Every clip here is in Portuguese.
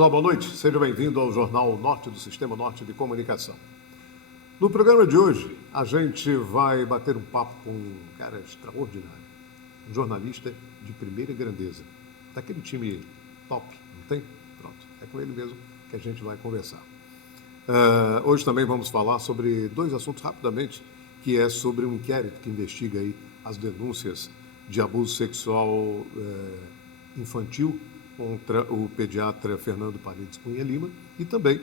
Olá, boa noite. Seja bem-vindo ao Jornal Norte do Sistema Norte de Comunicação. No programa de hoje, a gente vai bater um papo com um cara extraordinário, um jornalista de primeira grandeza, daquele time top, não tem? Pronto, é com ele mesmo que a gente vai conversar. Hoje também vamos falar sobre dois assuntos rapidamente, que é sobre um inquérito que investiga aí as denúncias de abuso sexual infantil contra o pediatra Fernando Paredes Cunha Lima e também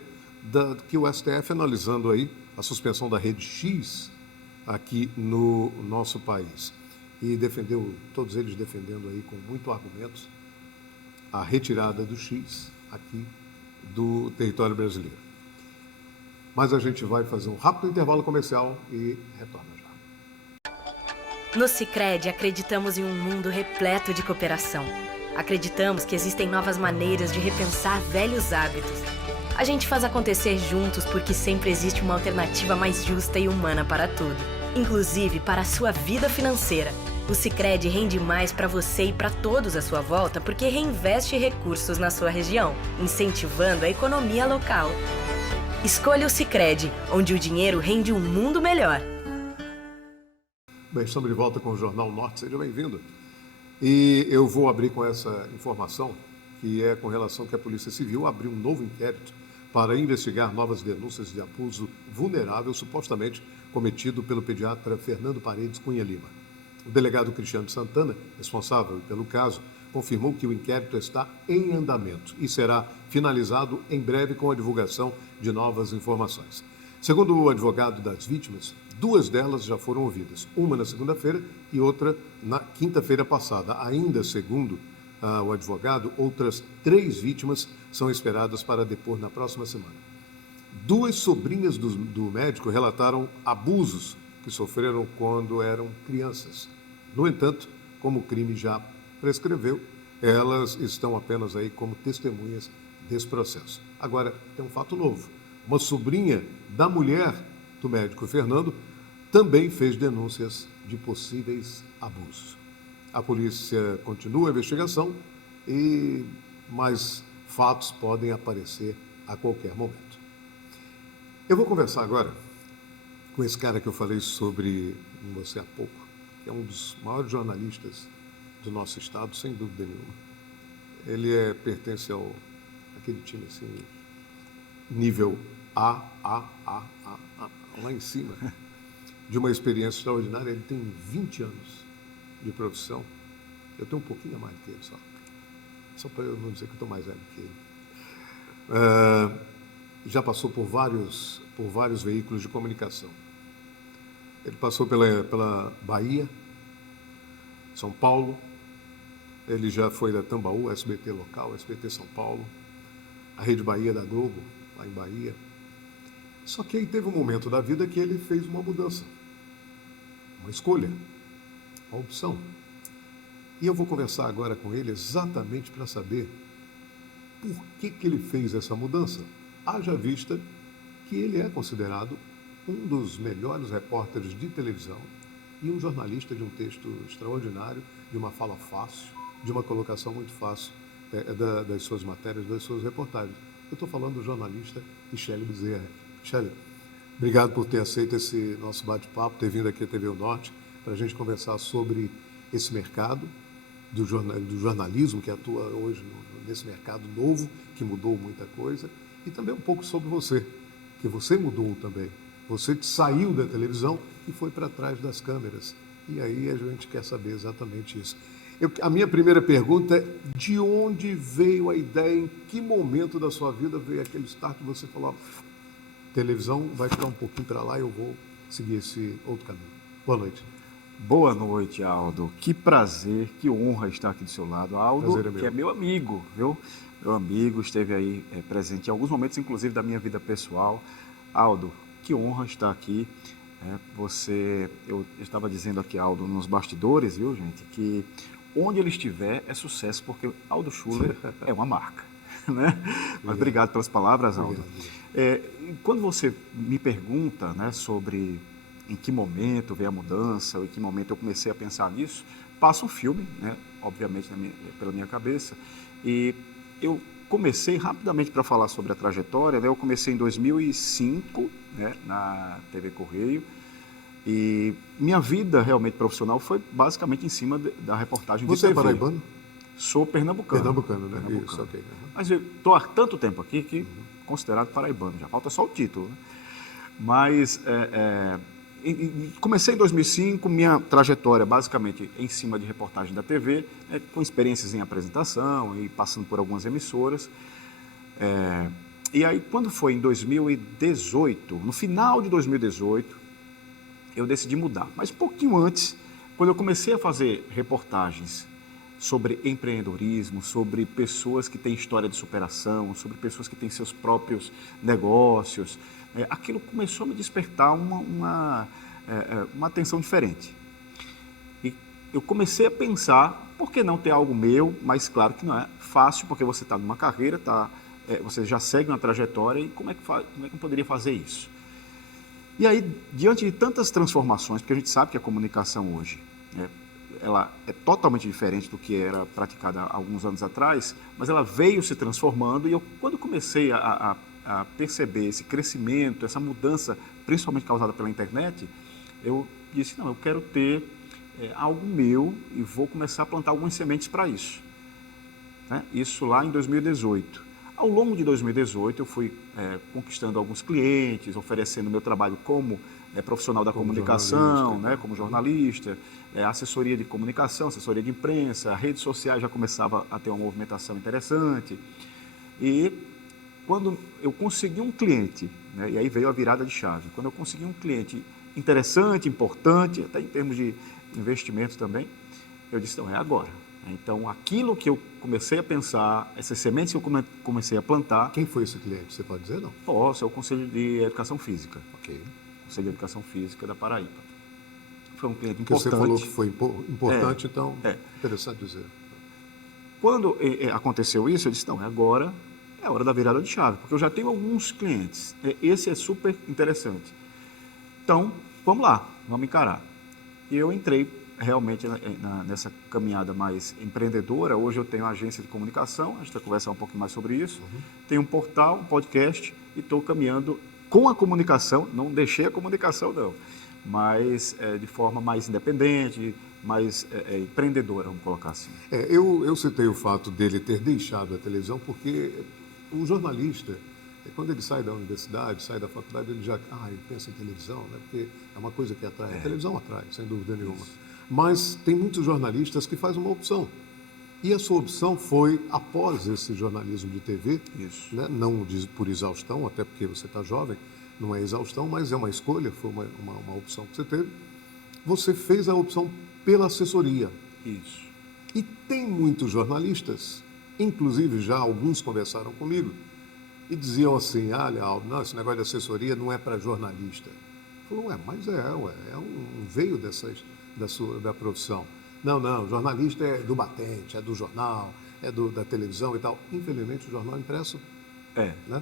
que o STF analisando aí a suspensão da Rede X aqui no nosso país. E todos eles defendendo aí com muitos argumentos a retirada do X aqui do território brasileiro. Mas a gente vai fazer um rápido intervalo comercial e retorna já. No Sicredi acreditamos em um mundo repleto de cooperação. Acreditamos que existem novas maneiras de repensar velhos hábitos. A gente faz acontecer juntos porque sempre existe uma alternativa mais justa e humana para tudo, inclusive para a sua vida financeira. O Sicredi rende mais para você e para todos à sua volta porque reinveste recursos na sua região, incentivando a economia local. Escolha o Sicredi, onde o dinheiro rende um mundo melhor. Bem, estamos de volta com o Jornal Norte, seja bem-vindo. E eu vou abrir com essa informação, que é com relação que a Polícia Civil abriu um novo inquérito para investigar novas denúncias de abuso vulnerável supostamente cometido pelo pediatra Fernando Paredes Cunha Lima. O delegado Cristiano Santana, responsável pelo caso, confirmou que o inquérito está em andamento e será finalizado em breve com a divulgação de novas informações. Segundo o advogado das vítimas, 2 delas já foram ouvidas, uma na segunda-feira e outra na quinta-feira passada. Ainda, segundo o advogado, outras 3 vítimas são esperadas para depor na próxima semana. 2 sobrinhas do médico relataram abusos que sofreram quando eram crianças. No entanto, como o crime já prescreveu, elas estão apenas aí como testemunhas desse processo. Agora, tem um fato novo. Uma sobrinha da mulher do médico Fernando também fez denúncias de possíveis abusos. A polícia continua a investigação e mais fatos podem aparecer a qualquer momento. Eu vou conversar agora com esse cara que eu falei sobre você há pouco, que é um dos maiores jornalistas do nosso estado, sem dúvida nenhuma. Ele pertence àquele time assim, nível A, lá em cima, de uma experiência extraordinária. Ele tem 20 anos de profissão. Eu tenho um pouquinho a mais do que ele, só para eu não dizer que eu estou mais velho que ele. Já passou por vários veículos de comunicação. Ele passou pela Bahia, São Paulo, ele já foi da Tambaú, SBT local, SBT São Paulo, a Rede Bahia da Globo, lá em Bahia. Só que aí teve um momento da vida que ele fez uma mudança, uma escolha, uma opção. E eu vou conversar agora com ele exatamente para saber por que ele fez essa mudança. Haja vista que ele é considerado um dos melhores repórteres de televisão e um jornalista de um texto extraordinário, de uma fala fácil, de uma colocação muito fácil das suas matérias, das suas reportagens. Eu estou falando do jornalista Michele Bezerra. Michele, obrigado por ter aceito esse nosso bate-papo, ter vindo aqui à TV Norte, para a gente conversar sobre esse mercado do jornalismo que atua hoje nesse mercado novo, que mudou muita coisa, e também um pouco sobre você, que você mudou também. Você saiu da televisão e foi para trás das câmeras. E aí a gente quer saber exatamente isso. A minha primeira pergunta é: de onde veio a ideia, em que momento da sua vida veio aquele start que você falou, televisão vai ficar um pouquinho para lá e eu vou seguir esse outro caminho? Boa noite. Boa noite, Aldo. Que prazer, que honra estar aqui do seu lado. Aldo, Prazer é meu. Que é meu amigo, viu? Meu amigo, esteve aí presente em alguns momentos, inclusive da minha vida pessoal. Aldo, que honra estar aqui. Eu estava dizendo aqui, Aldo, nos bastidores, viu, gente, que onde ele estiver é sucesso, porque Aldo Schuller é uma marca, né? Mas obrigado pelas palavras, Aldo. Quando você me pergunta, né, sobre em que momento veio a mudança, ou em que momento eu comecei a pensar nisso, passa um filme, né, obviamente pela minha cabeça, e eu comecei rapidamente para falar sobre a trajetória, né? Eu comecei em 2005, né, na TV Correio, e minha vida realmente profissional foi basicamente em cima da reportagem de TV. Você é paraibano? Sou pernambucano. Pernambucano, né? Pernambucano. Isso, ok. Mas eu estou há tanto tempo aqui que considerado paraibano, já falta só o título, né? Mas comecei em 2005, minha trajetória basicamente em cima de reportagem da TV, com experiências em apresentação e passando por algumas emissoras. E aí, quando foi em 2018, no final de 2018, eu decidi mudar. Mas um pouquinho antes, quando eu comecei a fazer reportagens sobre empreendedorismo, sobre pessoas que têm história de superação, sobre pessoas que têm seus próprios negócios, aquilo começou a me despertar uma atenção diferente. E eu comecei a pensar, por que não ter algo meu? Mas claro que não é fácil, porque você está numa carreira, você já segue uma trajetória, e como é que eu poderia fazer isso? E aí, diante de tantas transformações, porque a gente sabe que a comunicação hoje, ela é totalmente diferente do que era praticada há alguns anos atrás, mas ela veio se transformando, e quando comecei a perceber esse crescimento, essa mudança, principalmente causada pela internet, eu disse, não, eu quero ter algo meu e vou começar a plantar algumas sementes para isso. Né? Isso lá em 2018. Ao longo de 2018, eu fui conquistando alguns clientes, oferecendo meu trabalho como profissional da comunicação, né, como jornalista, assessoria de comunicação, assessoria de imprensa, redes sociais já começava a ter uma movimentação interessante. E quando eu consegui um cliente, né, e aí veio a virada de chave, quando eu consegui um cliente interessante, importante, até em termos de investimento também, eu disse, não, é agora. Então, aquilo que eu comecei a pensar, essas sementes que eu comecei a plantar... Quem foi esse cliente? Você pode dizer, não? Posso, é o Conselho de Educação Física. Ok. Conselho de Educação Física da Paraíba. Foi um cliente Porque importante. você falou que foi importante, então, interessante dizer. Quando aconteceu isso, eu disse, não, agora é a hora da virada de chave, porque eu já tenho alguns clientes. Esse é super interessante. Então, vamos lá, vamos encarar. E eu entrei realmente nessa caminhada mais empreendedora. Hoje eu tenho uma agência de comunicação, a gente vai conversar um pouquinho mais sobre isso. Tenho um portal, um podcast, e estou caminhando com a comunicação, não deixei a comunicação não, mas de forma mais independente, mais empreendedora, vamos colocar assim. Eu citei o fato dele ter deixado a televisão porque o jornalista, quando ele sai da universidade, sai da faculdade, ele já ele pensa em televisão, né? Porque é uma coisa que atrai. A televisão atrai, sem dúvida nenhuma. Isso. Mas tem muitos jornalistas que fazem uma opção. E a sua opção foi, após esse jornalismo de TV, né? Não por exaustão, até porque você está jovem, não é exaustão, mas é uma escolha, foi uma opção que você teve. Você fez a opção pela assessoria. Isso. E tem muitos jornalistas, inclusive já alguns conversaram comigo, e diziam assim, olha, Aldo, não, esse negócio de assessoria não é para jornalista. Falou, mas veio da profissão. Não, jornalista é do batente, é do jornal, é da televisão e tal. Infelizmente, o jornal impresso, né?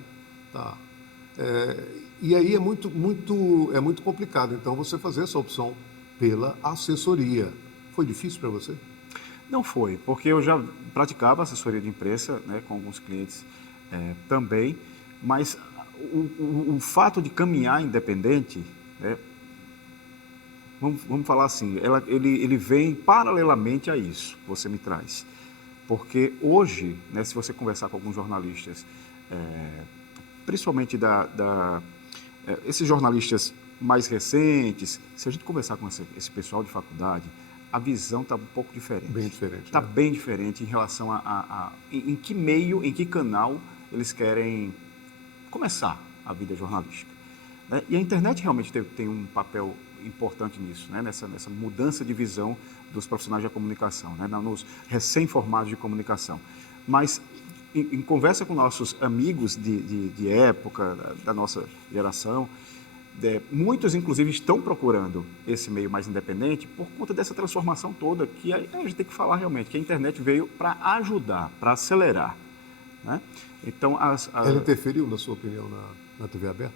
Tá. E aí é muito complicado, então, você fazer essa opção pela assessoria. Foi difícil para você? Não foi, porque eu já praticava assessoria de imprensa, né, com alguns clientes também, mas o fato de caminhar independente, né, vamos falar assim, ele vem paralelamente a isso que você me traz. Porque hoje, né, se você conversar com alguns jornalistas, principalmente esses jornalistas mais recentes, se a gente conversar com esse pessoal de faculdade, a visão está um pouco diferente. Bem diferente. Está bem diferente em relação em que meio, em que canal eles querem começar a vida jornalística. Né? E a internet realmente tem um papel importante nisso, né? nessa mudança de visão dos profissionais da comunicação, né? Nos recém-formados de comunicação. Mas, em conversa com nossos amigos de época, da nossa geração, muitos, inclusive, estão procurando esse meio mais independente por conta dessa transformação toda, que a gente tem que falar realmente, que a internet veio para ajudar, para acelerar. Né? Então, ela interferiu, na sua opinião, na TV aberta?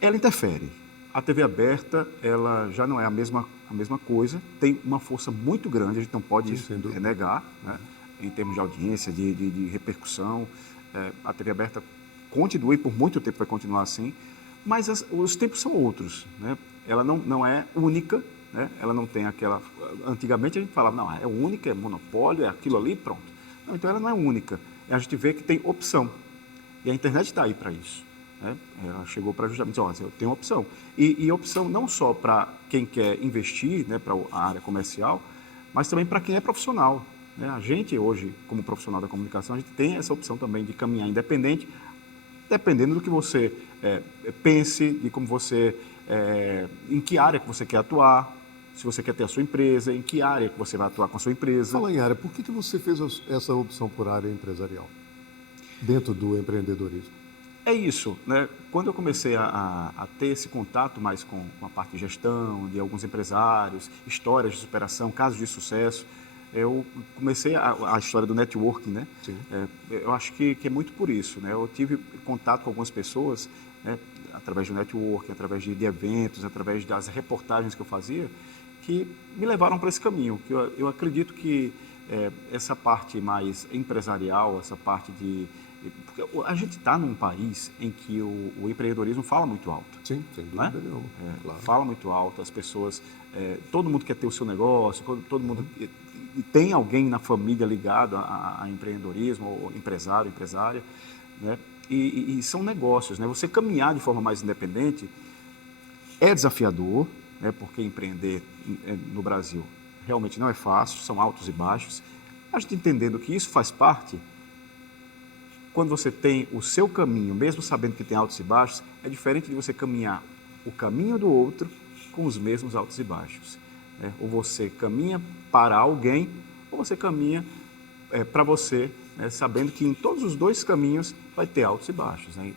Ela interfere. A TV aberta, ela já não é a mesma coisa, tem uma força muito grande, a gente não pode negar. Né? em termos de audiência, de repercussão. A TV aberta continua e por muito tempo vai continuar assim, mas os tempos são outros, né? Ela não é única, né? Ela não tem aquela... Antigamente a gente falava, não, é única, é monopólio, é aquilo ali, pronto. Não, então ela não é única. A gente vê que tem opção. E a internet está aí para isso, né? Ela chegou para justamente dizer, eu tenho opção. E opção não só para quem quer investir, né, para a área comercial, mas também para quem é profissional, né? A gente hoje, como profissional da comunicação, a gente tem essa opção também de caminhar independente, dependendo do que você pense, de como você, em que área que você quer atuar, se você quer ter a sua empresa, em que área que você vai atuar com a sua empresa. Fala em área, por que você fez essa opção por área empresarial, dentro do empreendedorismo? É isso, né? Quando eu comecei a ter esse contato mais com a parte de gestão, de alguns empresários, histórias de superação, casos de sucesso, eu comecei a história do networking, né? Sim. Eu acho que é muito por isso, né? Eu tive contato com algumas pessoas, né, através do networking, através de eventos, através das reportagens que eu fazia, que me levaram para esse caminho. Que eu acredito que essa parte mais empresarial, essa parte de... Porque a gente está num país em que o empreendedorismo fala muito alto. Sim, sem dúvida nenhuma. Claro. Fala muito alto, as pessoas... todo mundo quer ter o seu negócio, todo mundo... E tem alguém na família ligado a empreendedorismo, ou empresário, empresária, né? E são negócios, né? Você caminhar de forma mais independente é desafiador, né? Porque empreender no Brasil realmente não é fácil, são altos e baixos. A gente entendendo que isso faz parte, quando você tem o seu caminho, mesmo sabendo que tem altos e baixos, é diferente de você caminhar o caminho do outro com os mesmos altos e baixos. Ou você caminha para alguém, ou você caminha para você, né, sabendo que em todos os dois caminhos vai ter altos e baixos, né?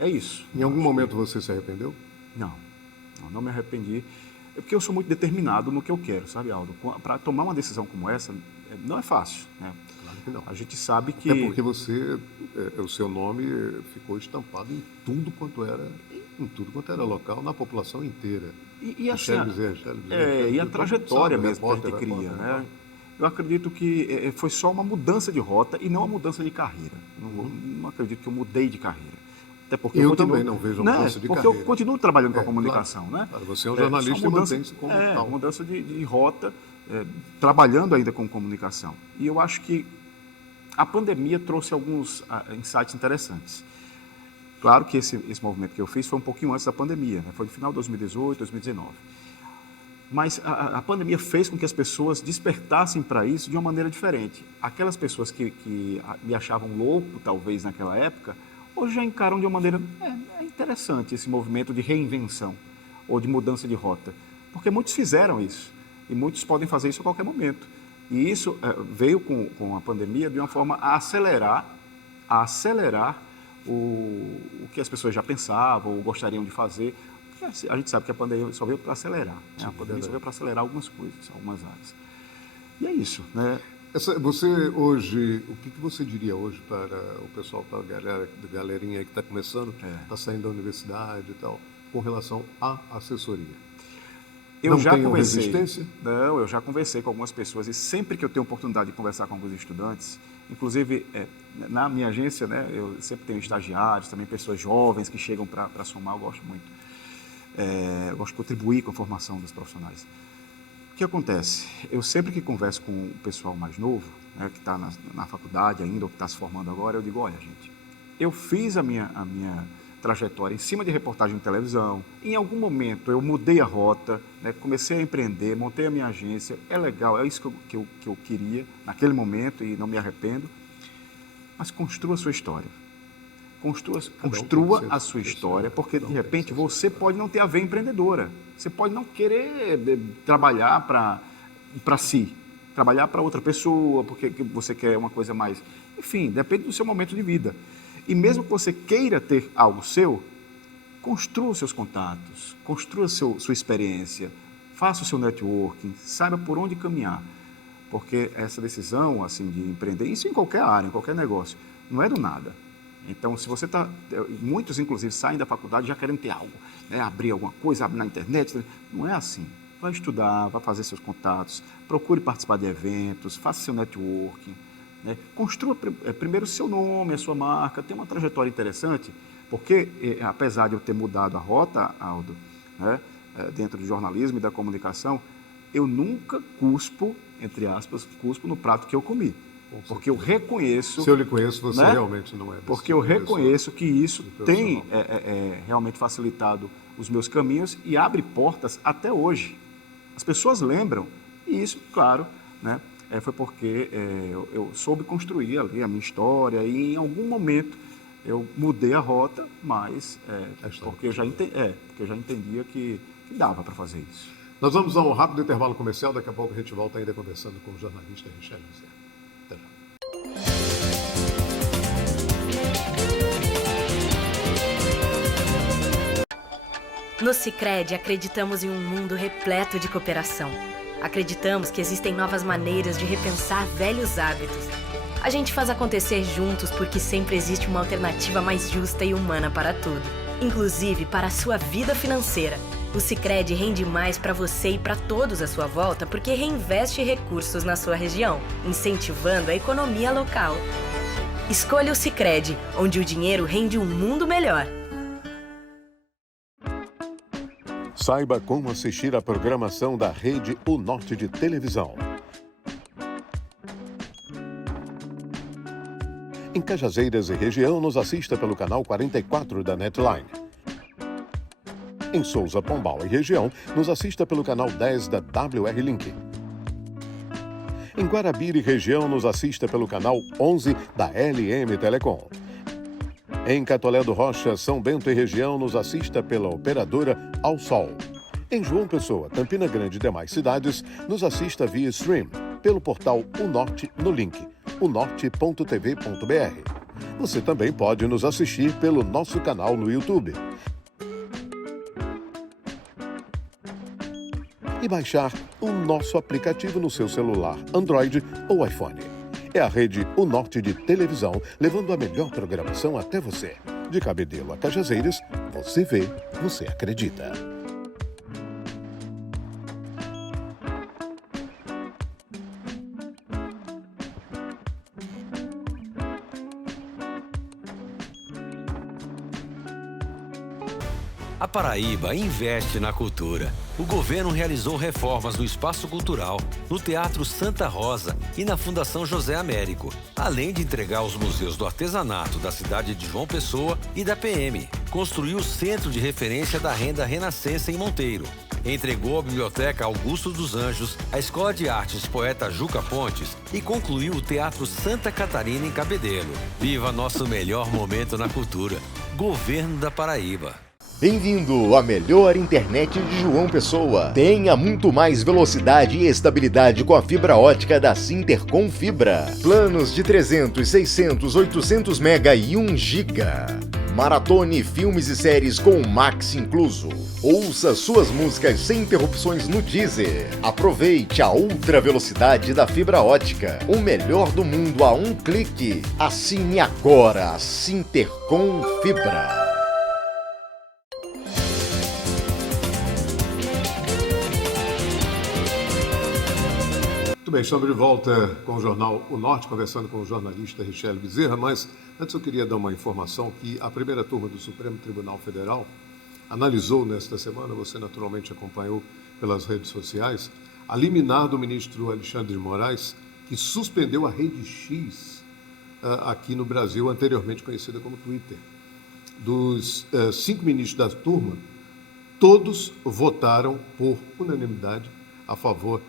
É isso. Em algum momento você se arrependeu? Não me arrependi. É porque eu sou muito determinado no que eu quero, sabe, Aldo? Para tomar uma decisão como essa, não é fácil, né? Claro que não. A gente sabe que... É porque o seu nome ficou estampado em tudo quanto era local, na população inteira. E assim, e a trajetória mesmo que a gente cria, né? Eu acredito que foi só uma mudança de rota e não uma mudança de carreira. Não acredito que eu mudei de carreira. Até porque eu também não vejo uma mudança de carreira. Porque eu continuo trabalhando com a comunicação, claro, né? Claro, você é um jornalista e mantém-se como tal. Mudança de rota, trabalhando ainda com comunicação. E eu acho que a pandemia trouxe alguns insights interessantes. Claro que esse movimento que eu fiz foi um pouquinho antes da pandemia, né? Foi no final de 2018, 2019. Mas a pandemia fez com que as pessoas despertassem para isso de uma maneira diferente. Aquelas pessoas que me achavam louco, talvez, naquela época, hoje já encaram de uma maneira interessante esse movimento de reinvenção ou de mudança de rota. Porque muitos fizeram isso e muitos podem fazer isso a qualquer momento. E isso veio com a pandemia de uma forma a acelerar o que as pessoas já pensavam ou gostariam de fazer. A gente sabe que a pandemia só veio para acelerar, né? A pandemia só veio para acelerar algumas coisas, algumas áreas. E é isso, né? Você hoje, o que você diria hoje para o pessoal, para a galerinha aí que está começando, está saindo da universidade e tal, com relação à assessoria? Eu já conversei com algumas pessoas e sempre que eu tenho oportunidade de conversar com alguns estudantes, inclusive na minha agência, né, eu sempre tenho estagiários, também pessoas jovens que chegam para somar, eu gosto muito. Eu gosto de contribuir com a formação dos profissionais. O que acontece? Eu sempre que converso com o pessoal mais novo, né, que está na faculdade ainda, ou que está se formando agora, eu digo, olha, gente, eu fiz a minha trajetória em cima de reportagem de televisão, em algum momento eu mudei a rota, né, comecei a empreender, montei a minha agência, é legal, é isso que eu queria naquele momento e não me arrependo, mas construa a sua história. Construa a sua história, porque de repente você pode não ter a veia empreendedora, você pode não querer trabalhar para si, trabalhar para outra pessoa, porque você quer uma coisa mais... Enfim, depende do seu momento de vida. E mesmo que você queira ter algo seu, construa os seus contatos, construa sua experiência, faça o seu networking, saiba por onde caminhar. Porque essa decisão assim, de empreender, isso em qualquer área, em qualquer negócio, não é do nada. Então, se você está... Muitos, inclusive, saem da faculdade já querendo ter algo, né? Abrir alguma coisa, abrir na internet. Não é assim. Vai estudar, vai fazer seus contatos, procure participar de eventos, faça seu networking, né? Construa primeiro o seu nome, a sua marca, tem uma trajetória interessante, porque apesar de eu ter mudado a rota, Aldo, né, dentro do jornalismo e da comunicação, eu nunca cuspo, entre aspas, cuspo no prato que eu comi. Porque eu reconheço... Se eu lhe conheço, você, né, realmente não é. Porque eu reconheço que isso tem realmente facilitado os meus caminhos e abre portas até hoje. As pessoas lembram, e isso, claro, né, foi porque eu soube construir ali a minha história e em algum momento eu mudei a rota, mas porque eu já entendia que dava para fazer isso. Nós vamos a um rápido intervalo comercial, daqui a pouco a gente volta ainda conversando com o jornalista Richelle Bezerra. Até já. No Sicredi, acreditamos em um mundo repleto de cooperação. Acreditamos que existem novas maneiras de repensar velhos hábitos. A gente faz acontecer juntos porque sempre existe uma alternativa mais justa e humana para tudo, inclusive para a sua vida financeira. O Sicredi rende mais para você e para todos à sua volta porque reinveste recursos na sua região, incentivando a economia local. Escolha o Sicredi, onde o dinheiro rende um mundo melhor. Saiba como assistir à programação da rede O Norte de televisão. Em Cajazeiras e região, nos assista pelo canal 44 da Netline. Em Souza, Pombal e região, nos assista pelo canal 10 da WR Link. Em Guarabira e região, nos assista pelo canal 11 da LM Telecom. Em Catolé do Rocha, São Bento e região, nos assista pela operadora Ao Sol. Em João Pessoa, Campina Grande e demais cidades, nos assista via stream pelo portal O Norte no link onorte.tv.br. Você também pode nos assistir pelo nosso canal no YouTube. E baixar o nosso aplicativo no seu celular Android ou iPhone. É a rede O Norte de televisão, levando a melhor programação até você. De Cabedelo a Cajazeiras, você vê, você acredita. A Paraíba investe na cultura. O governo realizou reformas no Espaço Cultural, no Teatro Santa Rosa e na Fundação José Américo, além de entregar os museus do artesanato da cidade de João Pessoa e da PM. Construiu o Centro de Referência da Renda Renascença em Monteiro. Entregou a Biblioteca Augusto dos Anjos, a Escola de Artes Poeta Juca Pontes e concluiu o Teatro Santa Catarina em Cabedelo. Viva nosso melhor momento na cultura. Governo da Paraíba. Bem-vindo à melhor internet de João Pessoa. Tenha muito mais velocidade e estabilidade com a fibra ótica da Sintercom Fibra. Planos de 300, 600, 800 mega e 1 giga. Maratone filmes e séries com o Max incluso. Ouça suas músicas sem interrupções no Deezer. Aproveite a ultra velocidade da fibra ótica. O melhor do mundo a um clique. Assine agora a Sintercom Fibra. Muito bem, estamos de volta com o Jornal O Norte, conversando com o jornalista Richelle Bezerra, mas antes eu queria dar uma informação que a primeira turma do Supremo Tribunal Federal analisou nesta semana, você naturalmente acompanhou pelas redes sociais, a liminar do ministro Alexandre de Moraes, que suspendeu a Rede X aqui no Brasil, anteriormente conhecida como Twitter. Dos 5 ministros da turma, todos votaram por unanimidade a favor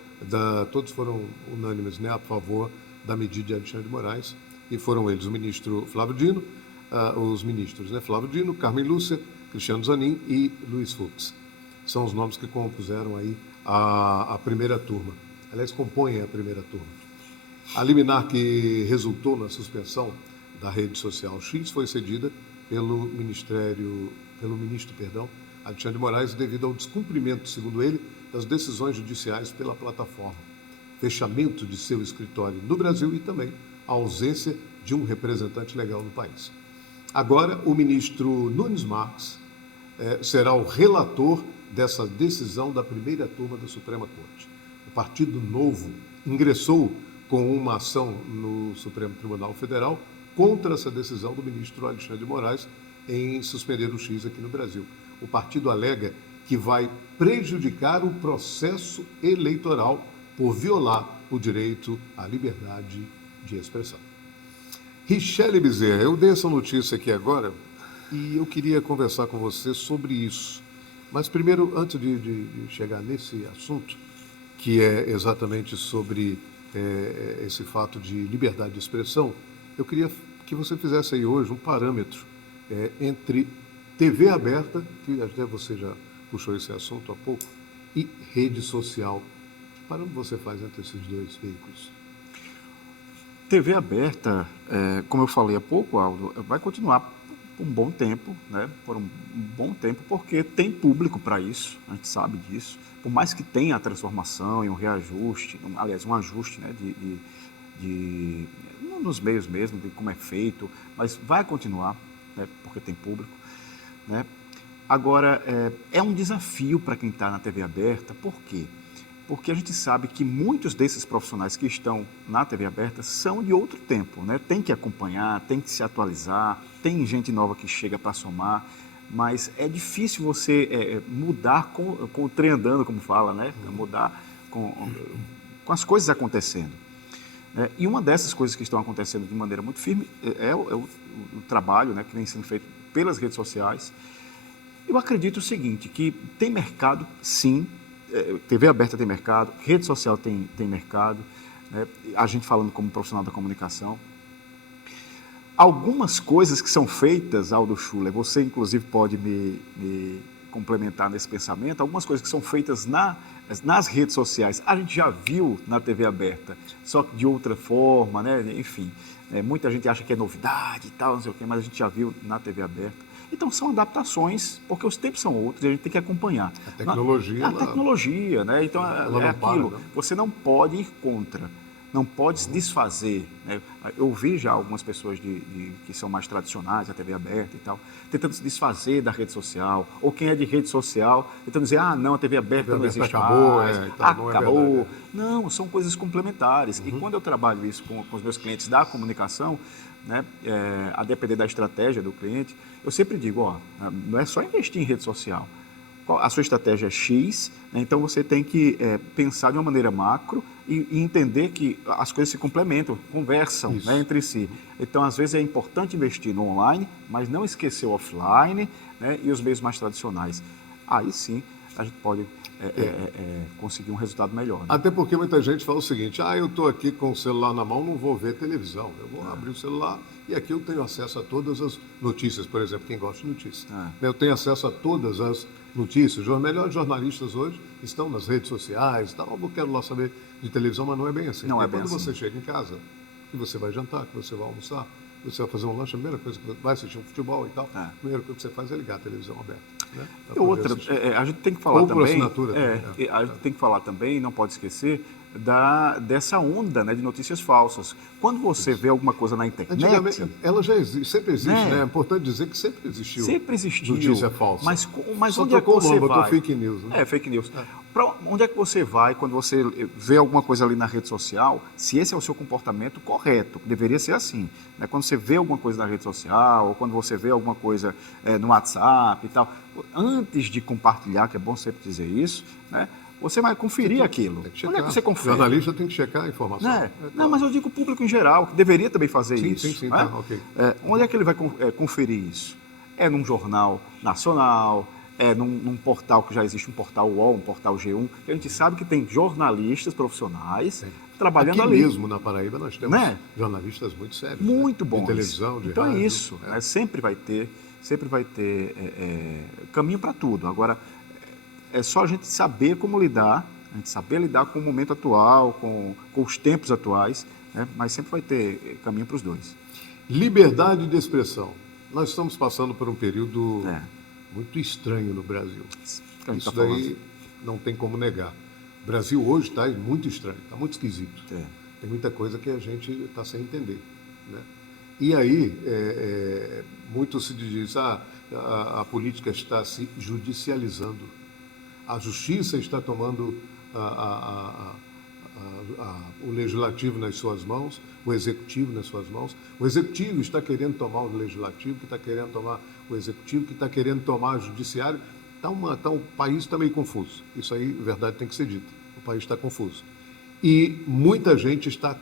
todos foram unânimes, né, a favor da medida de Alexandre de Moraes, e foram eles o ministro Flávio Dino, os ministros, né, Flávio Dino, Carmen Lúcia, Cristiano Zanin e Luiz Fux. São os nomes que compuseram aí a primeira turma, aliás, compõem a primeira turma. A liminar que resultou na suspensão da rede social X foi cedida pelo ministro Alexandre de Moraes devido ao descumprimento, segundo ele, das decisões judiciais pela plataforma, fechamento de seu escritório no Brasil e também a ausência de um representante legal no país. Agora, o ministro Nunes Marques será o relator dessa decisão da primeira turma da Suprema Corte. O Partido Novo ingressou com uma ação no Supremo Tribunal Federal contra essa decisão do ministro Alexandre de Moraes em suspender o X aqui no Brasil. O partido alega que vai prejudicar o processo eleitoral por violar o direito à liberdade de expressão. Richelle Bezerra, eu dei essa notícia aqui agora e eu queria conversar com você sobre isso. Mas primeiro, antes de chegar nesse assunto, que é exatamente sobre esse fato de liberdade de expressão, eu queria que você fizesse aí hoje um parâmetro entre TV aberta, que até você já puxou esse assunto há pouco, e rede social. Que parâmetro você faz entre esses dois veículos? TV aberta, como eu falei há pouco, Aldo, vai continuar por um bom tempo, né? Por um bom tempo, porque tem público para isso, a gente sabe disso. Por mais que tenha a transformação e um reajuste, aliás, um ajuste, né, nos meios mesmo, de como é feito, mas vai continuar, né, porque tem público, né? Agora, é um desafio para quem está na TV aberta, por quê? Porque a gente sabe que muitos desses profissionais que estão na TV aberta são de outro tempo, né? Tem que acompanhar, tem que se atualizar, tem gente nova que chega para somar, mas é difícil você mudar com o trem andando, como fala, né? Mudar com as coisas acontecendo. E uma dessas coisas que estão acontecendo de maneira muito firme é o trabalho, né, que vem sendo feito pelas redes sociais. Eu acredito o seguinte, que tem mercado, sim. TV aberta tem mercado, rede social tem mercado, né? A gente falando como profissional da comunicação. Algumas coisas que são feitas, Aldo Schuller, você inclusive pode me complementar nesse pensamento, algumas coisas que são feitas nas redes sociais, a gente já viu na TV aberta, só que de outra forma, né? Enfim, muita gente acha que é novidade e tal, não sei o quê, mas a gente já viu na TV aberta. Então, são adaptações, porque os tempos são outros e a gente tem que acompanhar. A tecnologia... tecnologia, né? Então, é aquilo. Para, né? Você não pode ir contra, não pode se desfazer, né? Eu vi já algumas pessoas que são mais tradicionais, a TV aberta e tal, tentando se desfazer da rede social, ou quem é de rede social, tentando dizer, não, a TV aberta não existe acabou, mais, então acabou. Não é verdade, Não, são coisas complementares. E quando eu trabalho isso com os meus clientes da comunicação, né, a depender da estratégia do cliente, eu sempre digo, não é só investir em rede social. A sua estratégia é X, né, então você tem que pensar de uma maneira macro e entender que as coisas se complementam, conversam, né, entre si. Então, às vezes, é importante investir no online, mas não esquecer o offline, né, e os meios mais tradicionais. Aí sim, a gente pode conseguir um resultado melhor. Né? Até porque muita gente fala o seguinte, eu estou aqui com o celular na mão, não vou ver televisão, eu vou abrir o celular e aqui eu tenho acesso a todas as notícias, por exemplo, quem gosta de notícias. Eu tenho acesso a todas as notícias, os melhores jornalistas hoje estão nas redes sociais, eu quero lá saber de televisão, mas não é bem assim. Não é bem quando assim. você chega em casa, que você vai jantar, que você vai almoçar, você vai fazer um lanche, a primeira coisa que você vai assistir um futebol e tal, a primeira coisa que você faz é ligar a televisão aberta. Né? E outra, a gente tem que falar também, a gente tem que falar também, não pode esquecer, dessa onda, né, de notícias falsas. Quando você vê alguma coisa na internet... Antigamente, ela já existe, sempre existe, né? É importante dizer que sempre existiu. Sempre existiu. Notícia falsa. Mas só onde é que você vai? Botou fake news, né? Fake news. Onde é que você vai quando você vê alguma coisa ali na rede social, se esse é o seu comportamento correto, deveria ser assim, né? Quando você vê alguma coisa na rede social, ou quando você vê alguma coisa no WhatsApp e tal, antes de compartilhar, que é bom sempre dizer isso, né? Você vai conferir aquilo. Onde é que você confere? O jornalista tem que checar a informação. Não, mas eu digo o público em geral, que deveria também fazer isso. Sim, né? Ok. Onde é que ele vai conferir isso? É num jornal nacional, é num portal que já existe, um portal UOL, um portal G1, que a gente sabe que tem jornalistas profissionais trabalhando aqui ali. Mesmo na Paraíba nós temos jornalistas muito sérios. Muito bons. De televisão, de então rádio. É isso, sempre vai ter caminho para tudo. Agora, é só a gente saber como lidar, a gente saber lidar com o momento atual, com os tempos atuais, né? Mas sempre vai ter caminho para os dois. Liberdade de expressão. Nós estamos passando por um período muito estranho no Brasil. Isso daí não tem como negar. O Brasil hoje está muito estranho, está muito esquisito. Tem muita coisa que a gente está sem entender. Né? E aí, muito se diz, a política está se judicializando. a justiça está tomando o legislativo nas suas mãos, o executivo nas suas mãos. O executivo está querendo tomar o legislativo, que está querendo tomar o executivo, que está querendo tomar o judiciário. O país está meio confuso. Isso aí, verdade, tem que ser dita. O país está confuso. E muita gente está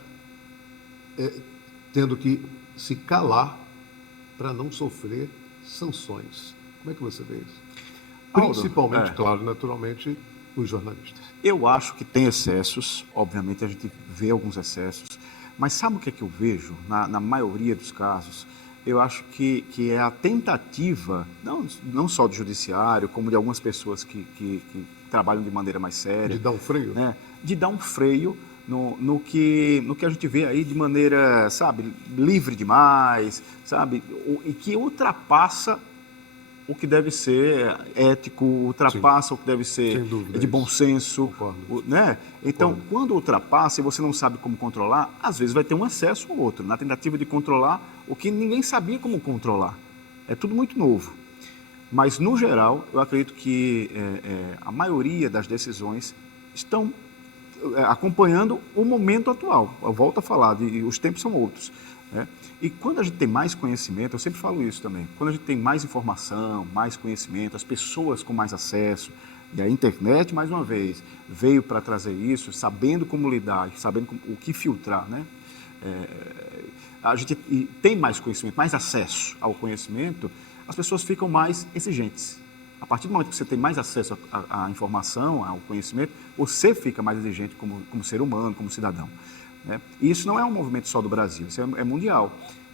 tendo que se calar para não sofrer sanções. Como é que você vê isso? Principalmente, claro, naturalmente, os jornalistas. Eu acho que tem excessos, obviamente a gente vê alguns excessos, mas sabe o que é que eu vejo na maioria dos casos? Eu acho que é a tentativa, não só do judiciário, como de algumas pessoas que trabalham de maneira mais séria. De dar um freio? Né? De dar um freio no que a gente vê aí de maneira, sabe, livre demais, sabe, e que ultrapassa o que deve ser ético, ultrapassa Sim. o que deve ser de bom senso, né? Então, quando ultrapassa e você não sabe como controlar, às vezes vai ter um excesso ou outro, na tentativa de controlar o que ninguém sabia como controlar. É tudo muito novo. Mas, no geral, eu acredito que a maioria das decisões estão acompanhando o momento atual. Eu volto a falar, os tempos são outros, né? E quando a gente tem mais conhecimento, eu sempre falo isso também, quando a gente tem mais informação, mais conhecimento, as pessoas com mais acesso, e a internet, mais uma vez, veio para trazer isso, sabendo como lidar, sabendo o que filtrar, né? A gente tem mais conhecimento, mais acesso ao conhecimento, as pessoas ficam mais exigentes. A partir do momento que você tem mais acesso à informação, ao conhecimento, você fica mais exigente como ser humano, como cidadão. Né? E isso não é um movimento só do Brasil, isso é mundial.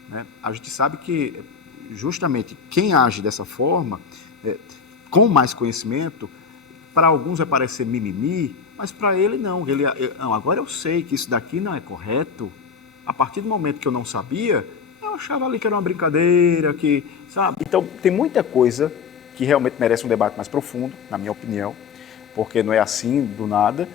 Né? A gente sabe que, justamente, quem age dessa forma, com mais conhecimento, para alguns vai parecer mimimi, mas para ele não. Não, agora eu sei que isso daqui não é correto. A partir do momento que eu não sabia, eu achava ali que era uma brincadeira, sabe? Então, tem muita coisa que realmente merece um debate mais profundo, na minha opinião, porque não é assim do nada.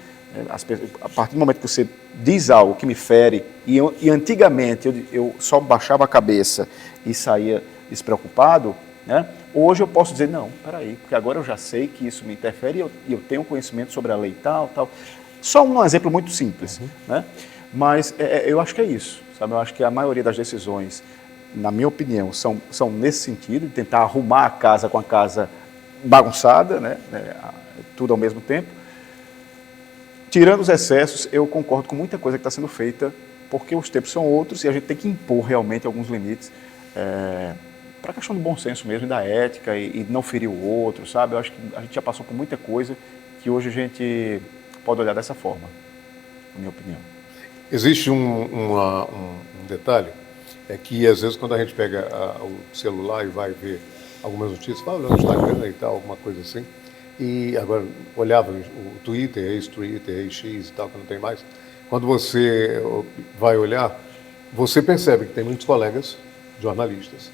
A partir do momento que você diz algo que me fere, e antigamente eu só baixava a cabeça e saía despreocupado, né? Hoje eu posso dizer, não, peraí, porque agora eu já sei que isso me interfere e eu tenho conhecimento sobre a lei tal. Só um exemplo muito simples, né? Mas eu acho que é isso, sabe? Eu acho que a maioria das decisões, na minha opinião, são nesse sentido, de tentar arrumar a casa com a casa bagunçada, né? Tudo ao mesmo tempo. Tirando os excessos, eu concordo com muita coisa que está sendo feita, porque os tempos são outros e a gente tem que impor realmente alguns limites para a questão do bom senso mesmo, e da ética, e não ferir o outro, sabe? Eu acho que a gente já passou por muita coisa que hoje a gente pode olhar dessa forma, na minha opinião. Existe um detalhe, é que às vezes quando a gente pega o celular e vai ver algumas notícias, vai olhando no Instagram e tal, alguma coisa assim, e agora olhava o Twitter, ex-Twitter, ex-X e tal, que não tem mais, quando você vai olhar, você percebe que tem muitos colegas jornalistas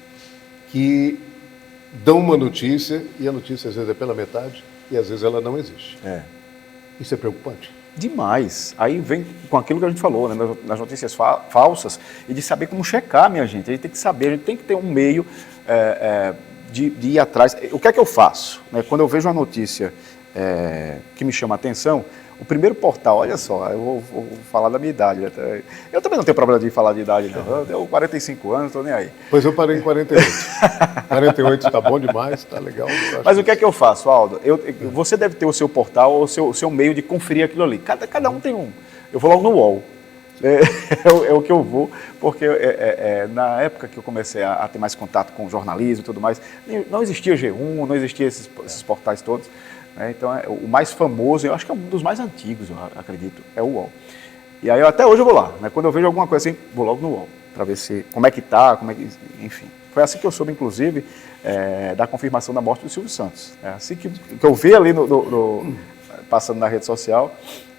que dão uma notícia e a notícia às vezes é pela metade e às vezes ela não existe. Isso é preocupante. Demais. Aí vem com aquilo que a gente falou, né, nas notícias falsas, e de saber como checar, minha gente. A gente tem que saber, a gente tem que ter um meio de ir atrás. O que é que eu faço? Né, quando eu vejo uma notícia que me chama a atenção, o primeiro portal, olha só, eu vou falar da minha idade. Eu também não tenho problema de falar de idade, não. Eu tenho 45 anos, estou nem aí. Pois eu parei em 48. 48 está bom demais, está legal. Mas o que é que eu faço, Aldo? Você deve ter o seu portal ou o seu meio de conferir aquilo ali. Cada um tem um. Eu vou logo no UOL. É o que eu vou, porque na época que eu comecei a ter mais contato com jornalismo e tudo mais, não existia G1, não existia esses portais todos. Então, o mais famoso, eu acho que é um dos mais antigos, eu acredito, é o UOL. E aí, até hoje eu vou lá, né? Quando eu vejo alguma coisa assim, vou logo no UOL, para ver como é que está, enfim. Foi assim que eu soube, inclusive, da confirmação da morte do Silvio Santos. Assim que eu vi ali, passando na rede social,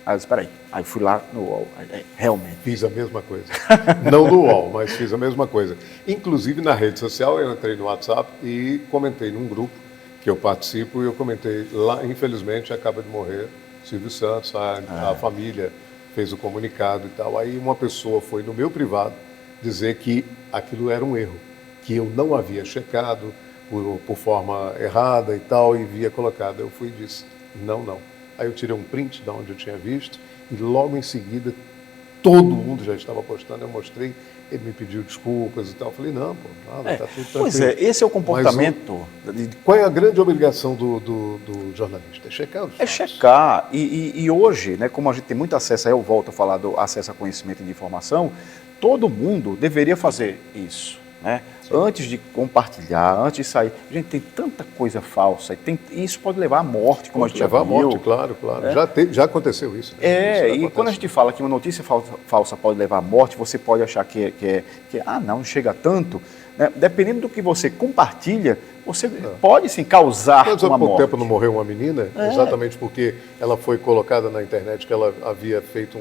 aí eu disse, peraí, aí eu fui lá no UOL, realmente. Fiz a mesma coisa. Não no UOL, mas fiz a mesma coisa. Inclusive, na rede social, eu entrei no WhatsApp e comentei num grupo que eu participo, e eu comentei lá, infelizmente, acaba de morrer Silvio Santos, a família fez o comunicado e tal. Aí uma pessoa foi no meu privado dizer que aquilo era um erro, que eu não havia checado por forma errada e tal, e havia colocado. Eu fui e disse, Não. Aí eu tirei um print de onde eu tinha visto e logo em seguida todo mundo já estava postando, eu mostrei, ele me pediu desculpas e tal. Eu falei, não, pô, nada, tá tudo tranquilo. Pois é, esse é o comportamento. Qual é a grande obrigação do jornalista? É checar os fatos. É checar. E hoje, né, como a gente tem muito acesso, aí eu volto a falar do acesso a conhecimento e de informação, todo mundo deveria fazer isso. Né? Antes de compartilhar, antes de sair. Gente, tem tanta coisa falsa, e isso pode levar à morte, como a gente já viu. Levar à morte, claro. Já aconteceu isso. Né? Isso quando a gente fala que uma notícia falsa pode levar à morte, você pode achar que não chega a tanto. Né? Dependendo do que você compartilha, você pode sim causar Mas, uma há pouco morte. tempo não morreu uma menina, exatamente porque ela foi colocada na internet que ela havia feito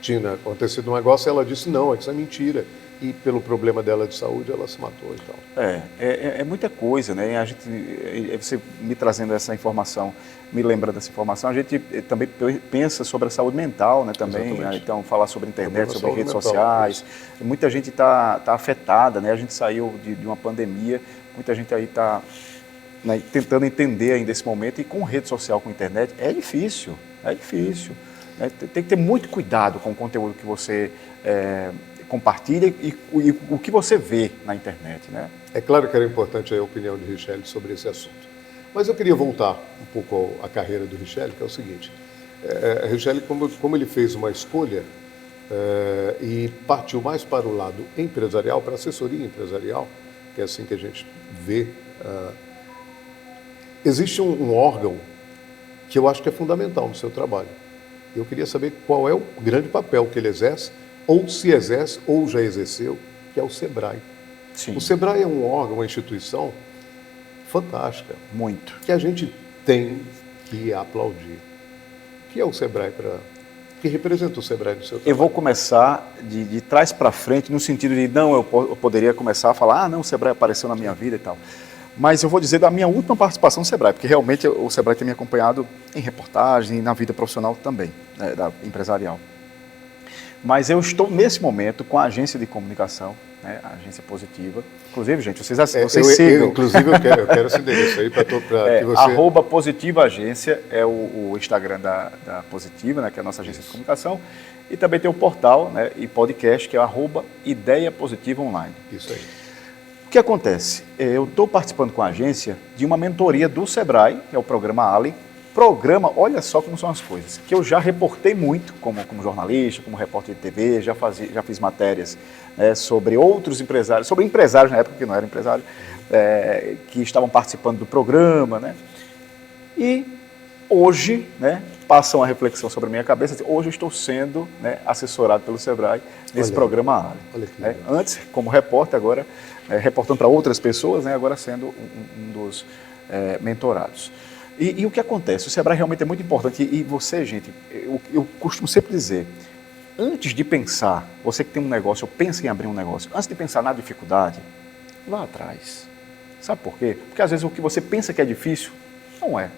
tinha acontecido um negócio, e ela disse, não, isso é mentira. E pelo problema dela de saúde, ela se matou e tal. É muita coisa, né? Você me trazendo essa informação, me lembra dessa informação, a gente também pensa sobre a saúde mental, né? Também, né? Então, falar sobre a internet, sobre redes sociais. Muita gente está afetada, né? A gente saiu de uma pandemia, muita gente aí está, né, tentando entender ainda esse momento, e com rede social, com internet, é difícil. Né? Tem que ter muito cuidado com o conteúdo que você compartilha e o que você vê na internet, né? É claro que era importante a opinião de Richelle sobre esse assunto. Mas eu queria voltar um pouco à carreira do Richelle, que é o seguinte. Richelle, como ele fez uma escolha e partiu mais para o lado empresarial, para a assessoria empresarial, que é assim que a gente vê, existe um órgão que eu acho que é fundamental no seu trabalho. Eu queria saber qual é o grande papel que ele exerce, ou se exerce, ou já exerceu, que é o SEBRAE. Sim. O SEBRAE é um órgão, uma instituição fantástica. Muito. Que a gente tem que aplaudir. O que é o SEBRAE que representa o SEBRAE no seu trabalho? Eu vou começar de trás para frente, no sentido de, eu poderia começar a falar, o SEBRAE apareceu na minha vida e tal. Mas eu vou dizer da minha última participação no SEBRAE, porque realmente o SEBRAE tem me acompanhado em reportagem e na vida profissional também, né, da empresarial. Mas eu estou, nesse momento, com a agência de comunicação, né, a Agência Positiva. Inclusive, gente, vocês sigam. Inclusive, eu quero esse endereço aí para que você... @Positiva Agência é o Instagram da Positiva, né, que é a nossa agência de comunicação. E também tem o portal, né, e podcast, que é @Ideia Positiva Online. Isso aí. O que acontece? Eu estou participando com a agência de uma mentoria do SEBRAE, que é o programa Ali. Olha só como são as coisas, que eu já reportei muito como jornalista, como repórter de TV, já fiz matérias sobre outros empresários, sobre empresários na época que não era empresário, que estavam participando do programa, né? E hoje, né, passa uma reflexão sobre a minha cabeça, hoje eu estou sendo, né, assessorado pelo SEBRAE nesse programa Ali. Olha que né? Antes, como repórter, agora reportando para outras pessoas, né, agora sendo um dos mentorados. E o que acontece? O SEBRAE realmente é muito importante. E você, gente, eu costumo sempre dizer, antes de pensar, você que tem um negócio, ou pensa em abrir um negócio, antes de pensar na dificuldade, vá atrás. Sabe por quê? Porque às vezes o que você pensa que é difícil, não é.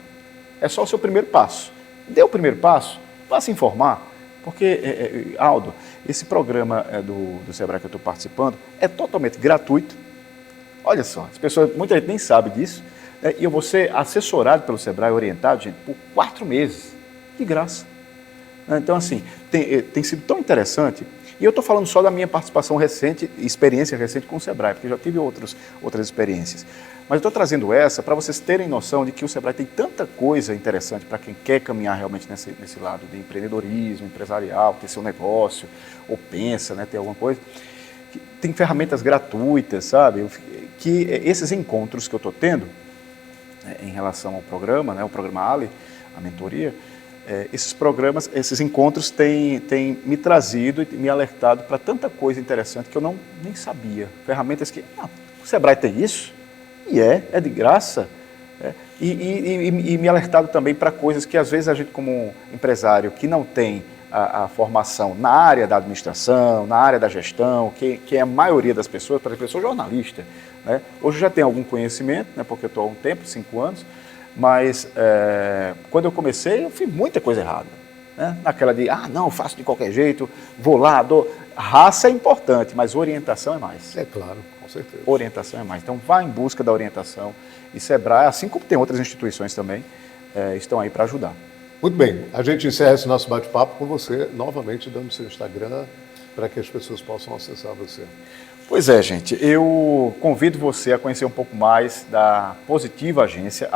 É só o seu primeiro passo. Dê o primeiro passo, vá se informar. Porque, Aldo, esse programa do SEBRAE que eu estou participando é totalmente gratuito. Olha só, muita gente nem sabe disso. E eu vou ser assessorado pelo SEBRAE, orientado, gente, por 4 meses, de graça. Então, assim, tem sido tão interessante. E eu estou falando só da minha participação recente, experiência recente com o SEBRAE, porque já tive outras experiências. Mas eu estou trazendo essa para vocês terem noção de que o SEBRAE tem tanta coisa interessante para quem quer caminhar realmente nesse lado de empreendedorismo, empresarial, ter seu negócio, ou pensa, né, ter alguma coisa. Tem ferramentas gratuitas, sabe? Que esses encontros que eu estou tendo, em relação ao programa, né, o programa Ali, a mentoria, esses encontros têm me trazido e me alertado para tanta coisa interessante que eu nem sabia. Ferramentas que, o SEBRAE tem isso, e é de graça, e me alertado também para coisas que às vezes a gente como empresário que não tem a formação na área da administração, na área da gestão, que é a maioria das pessoas, por exemplo, eu sou jornalista, né? Hoje eu já tenho algum conhecimento, né, porque eu estou há um tempo, 5 anos, mas quando eu comecei eu fiz muita coisa errada, né? Naquela de, não, faço de qualquer jeito, vou lá, raça é importante, mas orientação é mais. É claro, com certeza. Orientação é mais, então vá em busca da orientação, e SEBRAE, assim como tem outras instituições também, estão aí para ajudar. Muito bem, a gente encerra esse nosso bate-papo com você novamente dando seu Instagram para que as pessoas possam acessar você. Pois é, gente, eu convido você a conhecer um pouco mais da Positiva Agência,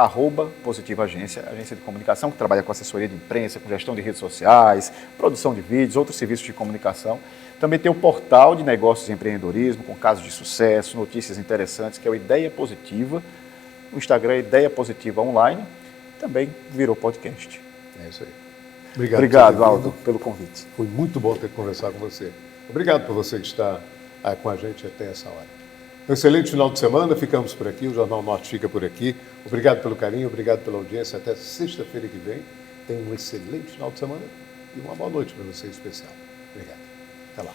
@Positiva Agência, agência de comunicação que trabalha com assessoria de imprensa, com gestão de redes sociais, produção de vídeos, outros serviços de comunicação. Também tem o portal de negócios e empreendedorismo, com casos de sucesso, notícias interessantes, que é o Ideia Positiva. O Instagram é Ideia Positiva Online, também virou podcast. É isso aí. Obrigado, Aldo, pelo convite. Foi muito bom ter conversado com você. Obrigado por você estar com a gente até essa hora. Um excelente final de semana, ficamos por aqui, o Jornal Norte fica por aqui. Obrigado pelo carinho, obrigado pela audiência. Até sexta-feira que vem. Tenha um excelente final de semana e uma boa noite para você especial. Obrigado. Até lá.